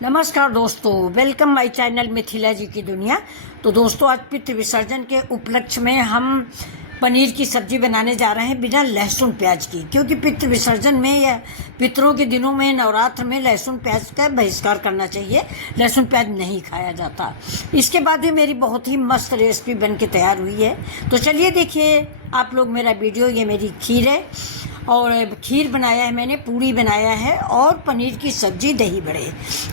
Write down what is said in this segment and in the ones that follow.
नमस्कार दोस्तों, welcome my channel Mithila जी की दुनिया। तो दोस्तों, आज पितृ विसर्जन के उपलक्ष्य में हम पनीर की सब्जी बनाने जा रहे हैं बिना लहसुन प्याज की, क्योंकि पितृ विसर्जन में या पितरों के दिनों में नवरात्र में लहसुन प्याज का बहिष्कार करना चाहिए। लहसुन प्याज नहीं खाया जाता। इसके बाद भी मेरी बहुत ही मस्त रेसिपी बन के तैयार हुई है। तो चलिए देखिए आप लोग मेरा वीडियो। ये मेरी खीर है और खीर बनाया है मैंने, पूड़ी बनाया है और पनीर की सब्जी, दही बड़े।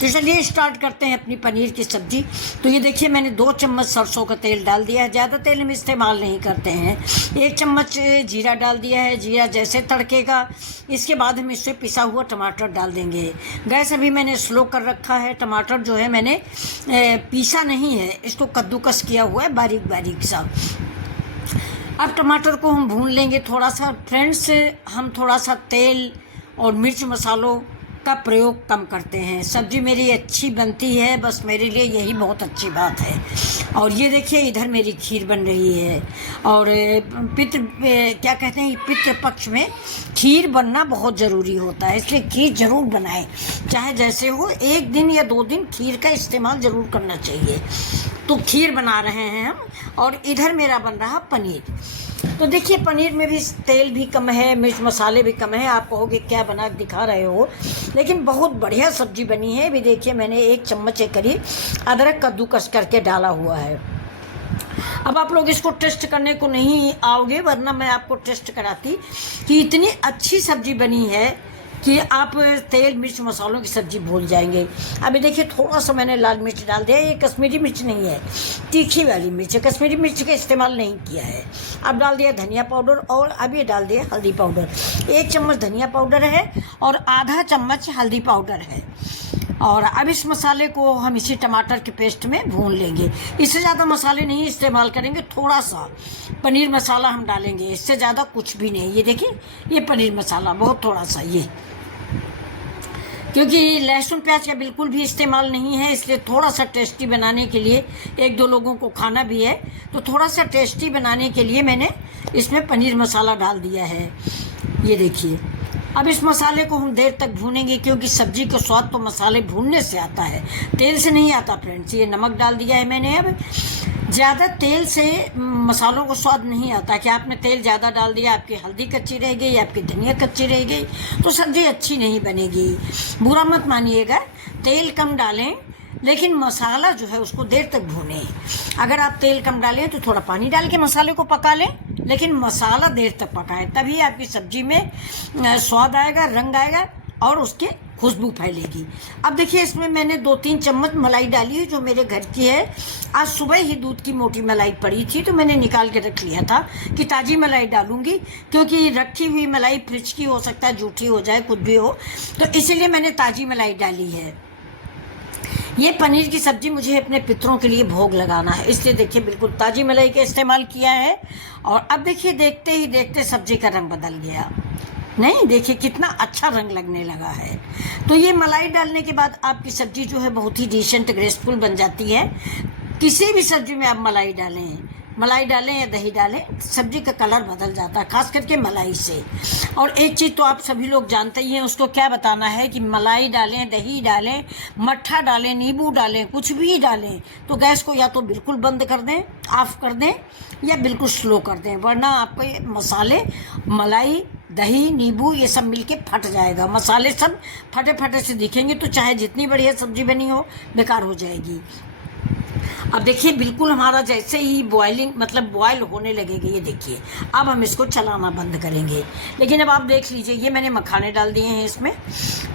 तो चलिए स्टार्ट करते हैं अपनी पनीर की सब्जी। तो ये देखिए मैंने 2 चम्मच सरसों का तेल डाल दिया है। ज़्यादा तेल हम इस्तेमाल नहीं करते हैं। 1 चम्मच जीरा डाल दिया है। जीरा जैसे तड़केगा इसके बाद हम इससे पिसा हुआ टमाटर डाल देंगे। गैस अभी मैंने स्लो कर रखा है। टमाटर जो है मैंने पीसा नहीं है, इसको कद्दूकस किया हुआ है बारीक बारीक सा। अब टमाटर को हम भून लेंगे थोड़ा सा। फ्रेंड्स, हम थोड़ा सा तेल और मिर्च मसालों का प्रयोग कम करते हैं। सब्जी मेरी अच्छी बनती है, बस मेरे लिए यही बहुत अच्छी बात है। और ये देखिए इधर मेरी खीर बन रही है। और क्या कहते हैं, पितृ पक्ष में खीर बनना बहुत ज़रूरी होता है, इसलिए खीर ज़रूर बनाएं। चाहे जैसे हो, 1 दिन या 2 दिन खीर का इस्तेमाल ज़रूर करना चाहिए। तो खीर बना रहे हैं हम, और इधर मेरा बन रहा पनीर। तो देखिए पनीर में भी तेल भी कम है, मिर्च मसाले भी कम है। आप कहोगे क्या बना दिखा रहे हो, लेकिन बहुत बढ़िया सब्जी बनी है। भी देखिए मैंने 1 चम्मच के करीब अदरक कद्दूकस करके डाला हुआ है। अब आप लोग इसको टेस्ट करने को नहीं आओगे, वरना मैं आपको टेस्ट कराती कि इतनी अच्छी सब्जी बनी है कि आप तेल मिर्च मसालों की सब्जी भूल जाएंगे। अभी देखिए थोड़ा सा मैंने लाल मिर्च डाल दिया। ये कश्मीरी मिर्च नहीं है, तीखी वाली मिर्च है। कश्मीरी मिर्च का इस्तेमाल नहीं किया है। अब डाल दिया धनिया पाउडर, और अभी डाल दिया हल्दी पाउडर। 1 चम्मच धनिया पाउडर है और आधा चम्मच हल्दी पाउडर है। और अब इस मसाले को हम इसी टमाटर के पेस्ट में भून लेंगे। इससे ज़्यादा मसाले नहीं इस्तेमाल करेंगे, थोड़ा सा पनीर मसाला हम डालेंगे, इससे ज़्यादा कुछ भी नहीं। ये देखिए ये पनीर मसाला बहुत थोड़ा सा, ये क्योंकि लहसुन प्याज का बिल्कुल भी इस्तेमाल नहीं है, इसलिए थोड़ा सा टेस्टी बनाने के लिए, 1-2 लोगों को खाना भी है, तो थोड़ा सा टेस्टी बनाने के लिए मैंने इसमें पनीर मसाला डाल दिया है। ये देखिए अब इस मसाले को हम देर तक भूनेंगे, क्योंकि सब्जी का स्वाद तो मसाले भूनने से आता है, तेल से नहीं आता फ्रेंड्स। ये नमक डाल दिया है मैंने। अब ज़्यादा तेल से मसालों को स्वाद नहीं आता कि आपने तेल ज़्यादा डाल दिया, आपकी हल्दी कच्ची रह गई, आपकी धनिया कच्ची रह गई, तो सब्ज़ी अच्छी नहीं बनेगी। बुरा मत मानिएगा, तेल कम डालें, लेकिन मसाला जो है उसको देर तक भूनें। अगर आप तेल कम डालें तो थोड़ा पानी डाल के मसाले को पका लें, लेकिन मसाला देर तक पकाएं, तभी आपकी सब्जी में स्वाद आएगा, रंग आएगा और उसके खुशबू फैलेगी। अब देखिए इसमें मैंने 2-3 चम्मच मलाई डाली है, जो मेरे घर की है। आज सुबह ही दूध की मोटी मलाई पड़ी थी, तो मैंने निकाल के रख लिया था कि ताज़ी मलाई डालूंगी, क्योंकि रखी हुई मलाई फ्रिज की हो सकता है जूठी हो जाए, कुछ भी हो, तो इसीलिए मैंने ताज़ी मलाई डाली है। ये पनीर की सब्जी मुझे अपने पितरों के लिए भोग लगाना है, इसलिए देखिए बिल्कुल ताज़ी मलाई का इस्तेमाल किया है। और अब देखिए देखते ही देखते सब्जी का रंग बदल गया। नहीं, देखिए कितना अच्छा रंग लगने लगा है। तो ये मलाई डालने के बाद आपकी सब्जी जो है बहुत ही डिसेंट ग्रेसफुल बन जाती है। किसी भी सब्जी में आप मलाई डालें या दही डालें, सब्जी का कलर बदल जाता है, खास करके मलाई से। और एक चीज़ तो आप सभी लोग जानते ही हैं, उसको क्या बताना है कि मलाई डालें, दही डालें, मट्ठा डालें, नींबू डालें, कुछ भी डालें, तो गैस को या तो बिल्कुल बंद कर दें, ऑफ कर दें, या बिल्कुल स्लो कर दें, वरना आपको ये मसाले, मलाई, दही, नींबू ये सब मिलके फट जाएगा। मसाले सब फटे फटे से दिखेंगे, तो चाहे जितनी बढ़िया सब्जी बनी हो बेकार हो जाएगी। अब देखिए बिल्कुल हमारा जैसे ही बॉयल होने लगेगा, ये देखिए अब हम इसको चलाना बंद करेंगे। लेकिन अब आप देख लीजिए, ये मैंने मखाने डाल दिए हैं। इसमें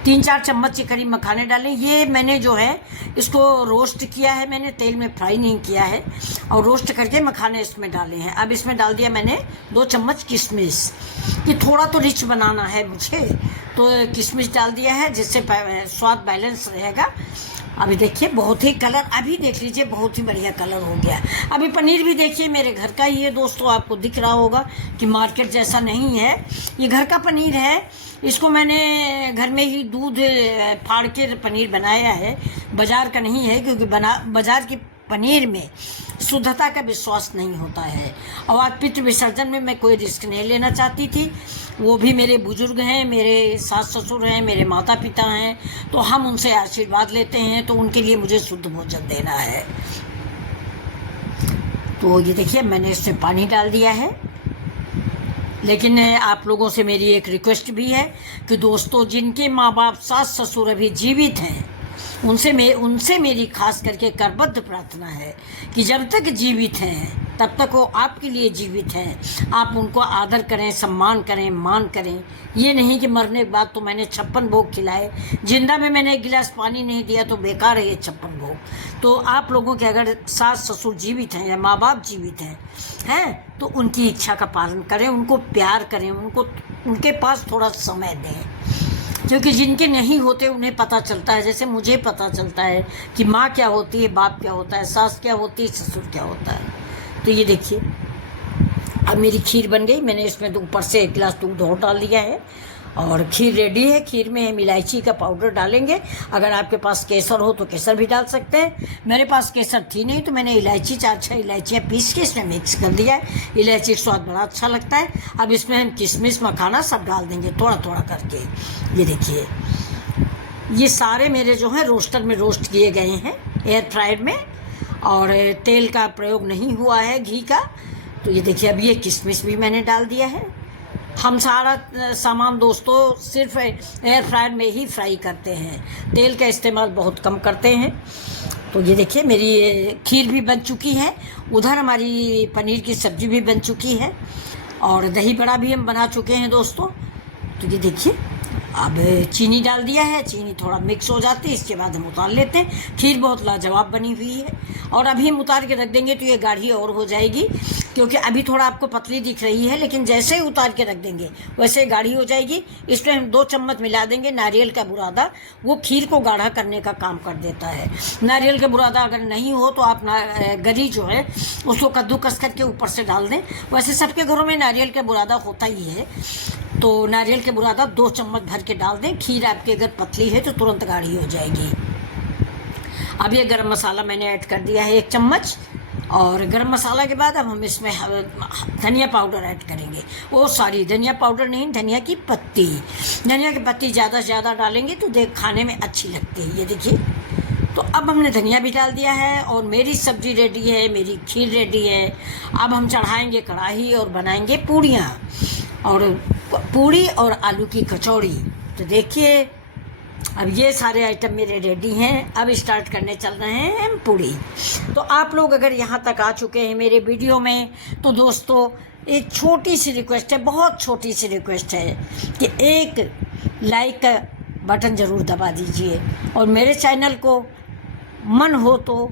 3-4 चम्मच के करीब मखाने डाले। ये मैंने जो है इसको रोस्ट किया है, मैंने तेल में फ्राई नहीं किया है, और रोस्ट करके मखाने इसमें डाले हैं। अब इसमें डाल दिया मैंने 2 चम्मच किशमिश, कि थोड़ा तो रिच बनाना है मुझे, तो किशमिश डाल दिया है, जिससे स्वाद बैलेंस रहेगा। अभी देखिए बहुत ही कलर, अभी देख लीजिए बहुत ही बढ़िया कलर हो गया। अभी पनीर भी देखिए मेरे घर का ही है दोस्तों, आपको दिख रहा होगा कि मार्केट जैसा नहीं है, ये घर का पनीर है। इसको मैंने घर में ही दूध फाड़ के पनीर बनाया है, बाज़ार का नहीं है, क्योंकि बाज़ार की पनीर में शुद्धता का विश्वास नहीं होता है। और आज पितृ विसर्जन में मैं कोई रिस्क नहीं लेना चाहती थी। वो भी मेरे बुजुर्ग हैं, मेरे सास ससुर हैं, मेरे माता पिता हैं, तो हम उनसे आशीर्वाद लेते हैं, तो उनके लिए मुझे शुद्ध भोजन देना है। तो ये देखिए मैंने इसमें पानी डाल दिया है। लेकिन आप लोगों से मेरी एक रिक्वेस्ट भी है कि दोस्तों, जिनके माँ बाप सास ससुर अभी जीवित हैं, उनसे मेरी खास करके करबद्ध प्रार्थना है कि जब तक जीवित हैं तब तक वो आपके लिए जीवित हैं। आप उनको आदर करें, सम्मान करें, मान करें। ये नहीं कि मरने के बाद तो मैंने 56 भोग खिलाए, जिंदा में मैंने एक गिलास पानी नहीं दिया तो बेकार है ये 56 भोग। तो आप लोगों के अगर सास ससुर जीवित हैं या माँ बाप जीवित हैं तो उनकी इच्छा का पालन करें, उनको प्यार करें, उनके पास थोड़ा समय दें। क्योंकि जिनके नहीं होते उन्हें पता चलता है, जैसे मुझे पता चलता है कि माँ क्या होती है, बाप क्या होता है, सास क्या होती है, ससुर क्या होता है। तो ये देखिए अब मेरी खीर बन गई। मैंने इसमें ऊपर से 1 गिलास दूध और डाल दिया है और खीर रेडी है। खीर में हम इलायची का पाउडर डालेंगे। अगर आपके पास केसर हो तो केसर भी डाल सकते हैं। मेरे पास केसर थी नहीं तो मैंने इलायची 4-6 इलायचियाँ पीस के इसमें मिक्स कर दिया है। इलायची का स्वाद बड़ा अच्छा लगता है। अब इसमें हम किशमिश मखाना सब डाल देंगे थोड़ा थोड़ा करके। ये देखिए ये सारे मेरे जो हैं रोस्टर में रोस्ट किए गए हैं, एयर फ्रायर में, और तेल का प्रयोग नहीं हुआ है, घी का। तो ये देखिए अब ये किशमिश भी मैंने डाल दिया है। हम सारा सामान दोस्तों सिर्फ एयर फ्रायर में ही फ्राई करते हैं, तेल का इस्तेमाल बहुत कम करते हैं। तो ये देखिए मेरी खीर भी बन चुकी है, उधर हमारी पनीर की सब्ज़ी भी बन चुकी है और दही बड़ा भी हम बना चुके हैं दोस्तों। तो ये देखिए अब चीनी डाल दिया है, चीनी थोड़ा मिक्स हो जाती है, इसके बाद हम उतार लेते हैं। खीर बहुत लाजवाब बनी हुई है और अभी हम उतार के रख देंगे तो ये गाढ़ी और हो जाएगी, क्योंकि अभी थोड़ा आपको पतली दिख रही है, लेकिन जैसे ही उतार के रख देंगे वैसे गाढ़ी हो जाएगी। इसमें हम 2 चम्मच मिला देंगे नारियल का बुरादा, वो खीर को गाढ़ा करने का काम कर देता है। नारियल का बुरादा अगर नहीं हो तो आप गरी जो है उसको कद्दूकस करके ऊपर से डाल दें। वैसे सबके घरों में नारियल का बुरादा होता ही है, तो नारियल के बुरादा 2 चम्मच भर के डाल दें। खीर आपकी अगर पतली है तो तुरंत गाढ़ी हो जाएगी। अब ये गरम मसाला मैंने ऐड कर दिया है 1 चम्मच, और गरम मसाला के बाद अब हम इसमें धनिया पाउडर ऐड करेंगे। वो सॉरी, धनिया पाउडर नहीं, धनिया की पत्ती। धनिया की पत्ती ज़्यादा से ज़्यादा डालेंगे तो खाने में अच्छी लगती है। ये देखिए तो अब हमने धनिया भी डाल दिया है और मेरी सब्ज़ी रेडी है, मेरी खीर रेडी है। अब हम चढ़ाएंगे कढ़ाई और बनाएंगे पूड़ियाँ, और पूड़ी और आलू की कचौड़ी। तो देखिए अब ये सारे आइटम मेरे रेडी हैं। अब स्टार्ट करने चल रहे हैं हम पूड़ी। तो आप लोग अगर यहाँ तक आ चुके हैं मेरे वीडियो में तो दोस्तों एक छोटी सी रिक्वेस्ट है, बहुत छोटी सी रिक्वेस्ट है कि एक लाइक का बटन ज़रूर दबा दीजिए, और मेरे चैनल को मन हो तो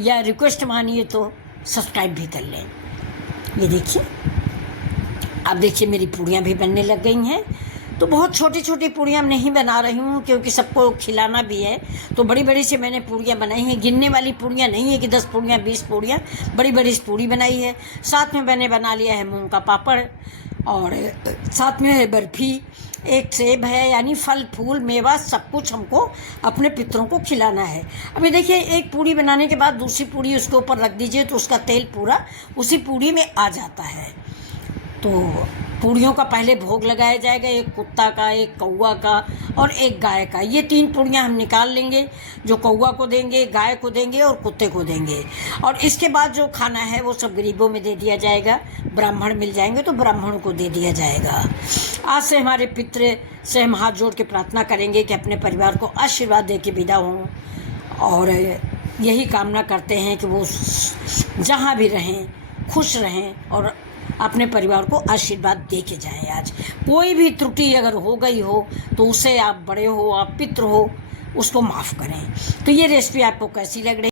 या रिक्वेस्ट मानिए तो सब्सक्राइब भी कर लें। ये देखिए अब देखिए मेरी पूड़ियाँ भी बनने लग गई हैं। तो बहुत छोटी छोटी पूड़ियाँ नहीं बना रही हूँ क्योंकि सबको खिलाना भी है, तो बड़ी बड़ी से मैंने पूड़ियाँ बनाई हैं। गिनने वाली पूड़ियाँ नहीं है कि 10 पूड़ियाँ 20 पूड़ियाँ, बड़ी बड़ी पूड़ी बनाई है। साथ में मैंने बना लिया है मूंग का पापड़, और साथ में है बर्फ़ी, एक सेब है, यानी फल फूल मेवा सब कुछ हमको अपने पितरों को खिलाना है। अभी देखिए एक पूड़ी बनाने के बाद दूसरी पूड़ी उसके ऊपर रख दीजिए तो उसका तेल पूरा उसी पूड़ी में आ जाता है। तो पूड़ियों का पहले भोग लगाया जाएगा, एक कुत्ता का, एक कौवा का और एक गाय का। ये 3 पूड़ियाँ हम निकाल लेंगे, जो कौवा को देंगे, गाय को देंगे और कुत्ते को देंगे। और इसके बाद जो खाना है वो सब गरीबों में दे दिया जाएगा। ब्राह्मण मिल जाएंगे तो ब्राह्मणों को दे दिया जाएगा। आज से हमारे पितृ से हम हाथ जोड़ के प्रार्थना करेंगे कि अपने परिवार को आशीर्वाद दे के विदा हों, और यही कामना करते हैं कि वो जहाँ भी रहें खुश रहें और अपने परिवार को आशीर्वाद दे के जाएं। आज कोई भी त्रुटि अगर हो गई हो तो उसे आप बड़े हो, आप पितृ हो, उसको माफ़ करें। तो ये रेसिपी आपको कैसी लग रही